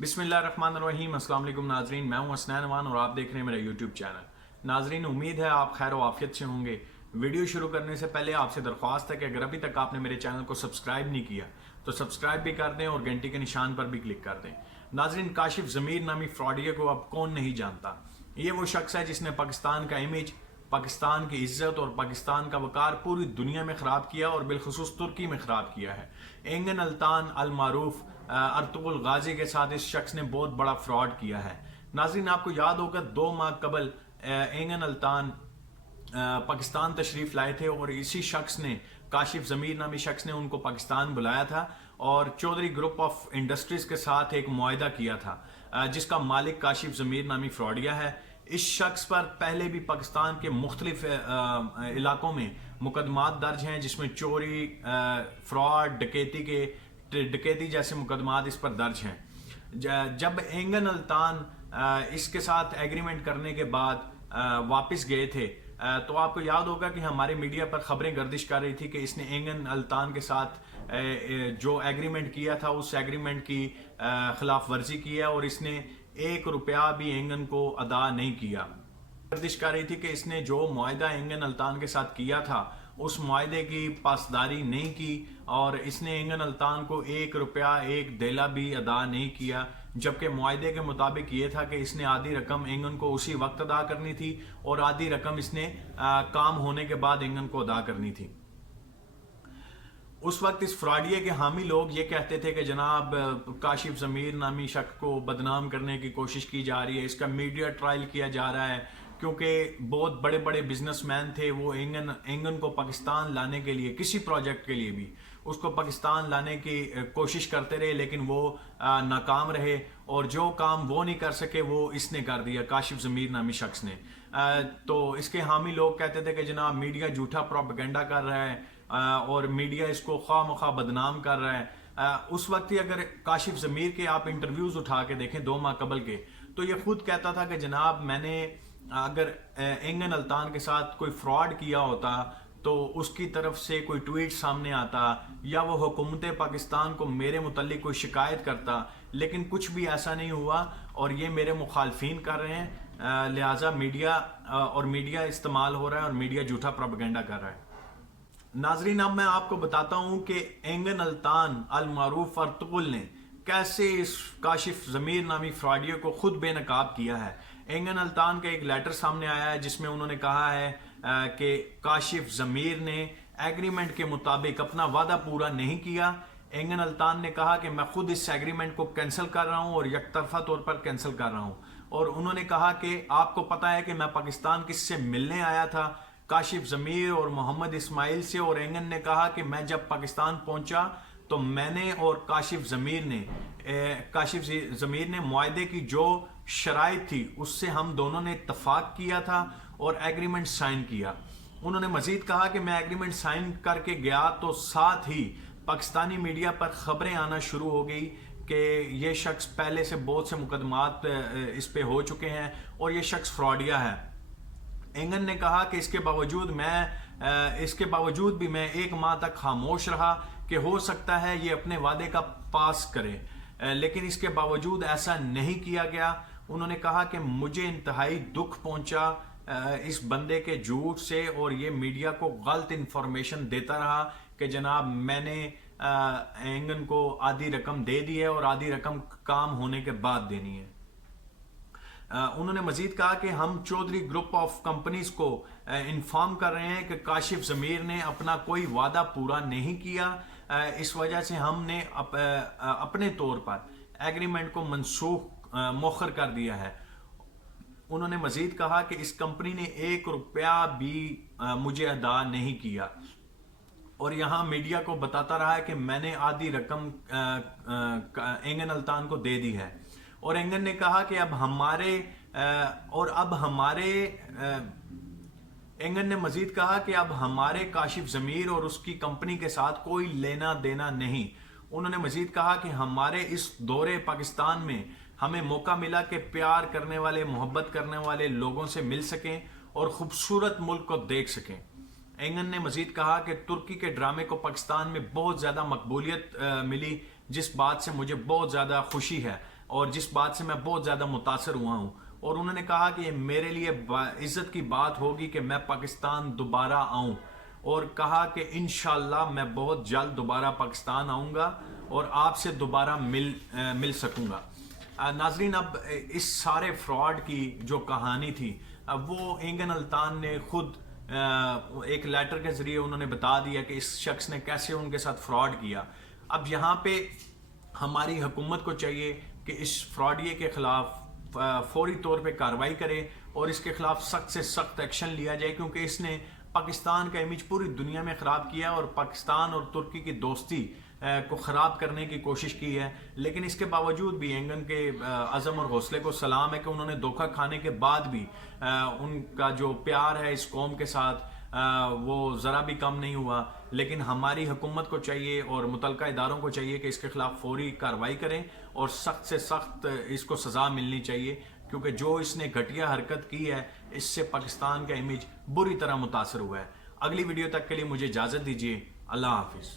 बिस्मिल्लाहिर्रहमानिर्रहीम। अस्सलाम वालेकुम नाजरीन, मैं हूं हसनैन अमान और आप देख रहे हैं मेरा यूट्यूब चैनल। नाजरीन, उम्मीद है आप खैर व आफियत से होंगे। वीडियो शुरू करने से पहले आपसे दरख्वास्त है कि अगर अभी तक आपने मेरे चैनल को सब्सक्राइब नहीं किया तो सब्सक्राइब भी कर दें और घंटी के निशान पर भी क्लिक कर दें। नाजरीन, काशिफ ज़मीर नामी फ्रॉडिया को अब कौन नहीं जानता। ये वो शख्स है जिसने पाकिस्तान का इमेज, पाकिस्तान की इज्जत और पाकिस्तान का वकार पूरी दुनिया में ख़राब किया और बिलखुसूस तुर्की में ख़राब किया है। एंगन अल्तान अल मारूफ अर्तुगरुल गाजी के साथ इस शख्स ने बहुत बड़ा फ्रॉड किया है। नाज़रीन, आपको याद होगा 2 माह कबल एंगन अल्तान पाकिस्तान तशरीफ़ लाए थे और इसी शख्स ने, काशिफ ज़मीर नामी शख्स ने उनको पाकिस्तान बुलाया था और चौधरी ग्रुप ऑफ इंडस्ट्रीज़ के साथ एक मुआहदा किया था जिसका मालिक काशिफ ज़मीर नामी फ्रॉडिया है। इस शख्स पर पहले भी पाकिस्तान के मुख्तलिफ इलाकों में मुकदमात दर्ज हैं जिसमें चोरी, फ्रॉड, डकैती जैसे मुकदमात इस पर दर्ज हैं। जब एंगन अल्तान इसके साथ एग्रीमेंट करने के बाद वापस गए थे तो आपको याद होगा कि हमारे मीडिया पर खबरें गर्दिश कर रही थी कि इसने एंगन अल्तान के साथ जो एग्रीमेंट किया था उस एग्रीमेंट की खिलाफ वर्जी की है और इसने 1 रुपया भी एंगन को अदा नहीं किया। गर्दिश कर रही थी कि इसने जो मुआहदा एंगन अल्तान के साथ किया था उस मुआहदे की पासदारी नहीं की और इसने एंगन अल्तान को 1 रुपया 1 देला भी अदा नहीं किया, जबकि मुआहदे के मुताबिक ये था कि इसने आधी रकम एंगन को उसी वक्त अदा करनी थी और आधी रकम इसने काम होने के बाद एंगन को अदा करनी थी। उस वक्त इस फ्रॉडिया के हामी लोग ये कहते थे कि जनाब काशिफ ज़मीर नामी शख्स को बदनाम करने की कोशिश की जा रही है, इसका मीडिया ट्रायल किया जा रहा है क्योंकि बहुत बड़े बड़े बिजनेसमैन थे, वो एंगन को पाकिस्तान लाने के लिए, किसी प्रोजेक्ट के लिए भी उसको पाकिस्तान लाने की कोशिश करते रहे लेकिन वो नाकाम रहे और जो काम वो नहीं कर सके वो इसने कर दिया, काशिफ ज़मीर नामी शख्स ने। तो इसके हामी लोग कहते थे कि जनाब मीडिया झूठा प्रोपेगेंडा कर रहा है और मीडिया इसको ख्वाह बदनाम कर रहा है। उस वक्त ही अगर काशिफ ज़मीर के आप इंटरव्यूज उठा के देखें 2 माह कबल के, तो ये खुद कहता था कि जनाब मैंने अगर एंगन अल्तान के साथ कोई फ्रॉड किया होता तो उसकी तरफ से कोई ट्वीट सामने आता या वो हुकूमत पाकिस्तान को मेरे मुतल्लिक कोई शिकायत करता, लेकिन कुछ भी ऐसा नहीं हुआ और ये मेरे मुखालफिन कर रहे हैं, लिहाजा मीडिया इस्तेमाल हो रहा है और मीडिया झूठा प्रोपेगेंडा कर रहा है। नाजरीन, अब मैं आपको बताता हूं कि एंगन अल्तान अल मारूफ अर्तुगरुल ने कैसे इस काशिफ ज़मीर नामी फ्रॉडिया को खुद बेनकाब किया है। एंगन अल्तान का एक लेटर सामने आया है जिसमें उन्होंने कहा है कि काशिफ ज़मीर ने एग्रीमेंट के मुताबिक अपना वादा पूरा नहीं किया। एंगन अल्तान ने कहा कि मैं खुद इस एग्रीमेंट को कैंसिल कर रहा हूं और यकतरफा तौर पर कैंसिल कर रहा हूं और उन्होंने कहा कि आपको पता है कि मैं पाकिस्तान किससे मिलने आया था, काशिफ ज़मीर और मोहम्मद इस्माइल से, और एंगन ने कहा कि मैं जब पाकिस्तान पहुंचा तो मैंने और काशिफ ज़मीर ने मुआहदे की जो शराइत थी उससे हम दोनों ने इत्तफाक किया था और एग्रीमेंट साइन किया। उन्होंने मजीद कहा कि मैं एग्रीमेंट साइन करके गया तो साथ ही पाकिस्तानी मीडिया पर खबरें आना शुरू हो गई कि ये शख्स पहले से बहुत से मुकदमात इस पे हो चुके हैं और ये शख्स फ्रॉडिया है। एंगन ने कहा कि इसके बावजूद भी मैं 1 माह तक खामोश रहा कि हो सकता है ये अपने वादे का पास करे, लेकिन इसके बावजूद ऐसा नहीं किया गया। उन्होंने कहा कि मुझे इंतहाई दुख पहुंचा इस बंदे के झूठ से और ये मीडिया को गलत इंफॉर्मेशन देता रहा कि जनाब मैंने एंगन को आधी रकम दे दी है और आधी रकम काम होने के बाद देनी है। उन्होंने मजीद कहा कि हम चौधरी ग्रुप ऑफ कंपनीज को इन्फॉर्म कर रहे हैं कि काशिफ ज़मीर ने अपना कोई वादा पूरा नहीं किया, इस वजह से हमने अपने तौर पर एग्रीमेंट को मौखर कर दिया है। उन्होंने मजीद कहा कि इस कंपनी ने 1 रुपया भी मुझे अदा नहीं किया और यहाँ मीडिया को बताता रहा है कि मैंने आधी रकम एंगन अल्तान को दे दी है। और एंगन ने कहा कि एंगन ने मजीद कहा कि अब हमारे काशिफ ज़मीर और उसकी कंपनी के साथ कोई लेना देना नहीं। उन्होंने मजीद कहा कि हमारे इस दौरे पाकिस्तान में हमें मौका मिला कि प्यार करने वाले, मोहब्बत करने वाले लोगों से मिल सकें और खूबसूरत मुल्क को देख सकें। एंगन ने मजीद कहा कि तुर्की के ड्रामे को पाकिस्तान में बहुत ज़्यादा मकबूलियत मिली, जिस बात से मुझे बहुत ज़्यादा खुशी है। اور جس بات سے میں بہت زیادہ متاثر ہوا ہوں، اور انہوں نے کہا کہ یہ میرے لیے عزت کی بات ہوگی کہ میں پاکستان دوبارہ آؤں، اور کہا کہ انشاءاللہ میں بہت جلد دوبارہ پاکستان آؤں گا اور آپ سے دوبارہ مل سکوں گا۔ ناظرین، اب اس سارے فراڈ کی جو کہانی تھی وہ اینگن التان نے خود ایک لیٹر کے ذریعے انہوں نے بتا دیا کہ اس شخص نے کیسے ان کے ساتھ فراڈ کیا۔ اب یہاں پہ ہماری حکومت کو چاہیے کہ اس فراڈیے کے خلاف فوری طور پہ کارروائی کرے اور اس کے خلاف سخت سے سخت ایکشن لیا جائے، کیونکہ اس نے پاکستان کا امیج پوری دنیا میں خراب کیا اور پاکستان اور ترکی کی دوستی کو خراب کرنے کی کوشش کی ہے۔ لیکن اس کے باوجود بھی اینگن کے عزم اور حوصلے کو سلام ہے کہ انہوں نے دھوکہ کھانے کے بعد بھی ان کا جو پیار ہے اس قوم کے ساتھ وہ ذرا بھی کم نہیں ہوا۔ لیکن ہماری حکومت کو چاہیے اور متعلقہ اداروں کو چاہیے کہ اس کے خلاف فوری کارروائی کریں اور سخت سے سخت اس کو سزا ملنی چاہیے، کیونکہ جو اس نے گھٹیا حرکت کی ہے اس سے پاکستان کا امیج بری طرح متاثر ہوا ہے۔ اگلی ویڈیو تک کے لیے مجھے اجازت دیجیے۔ اللہ حافظ۔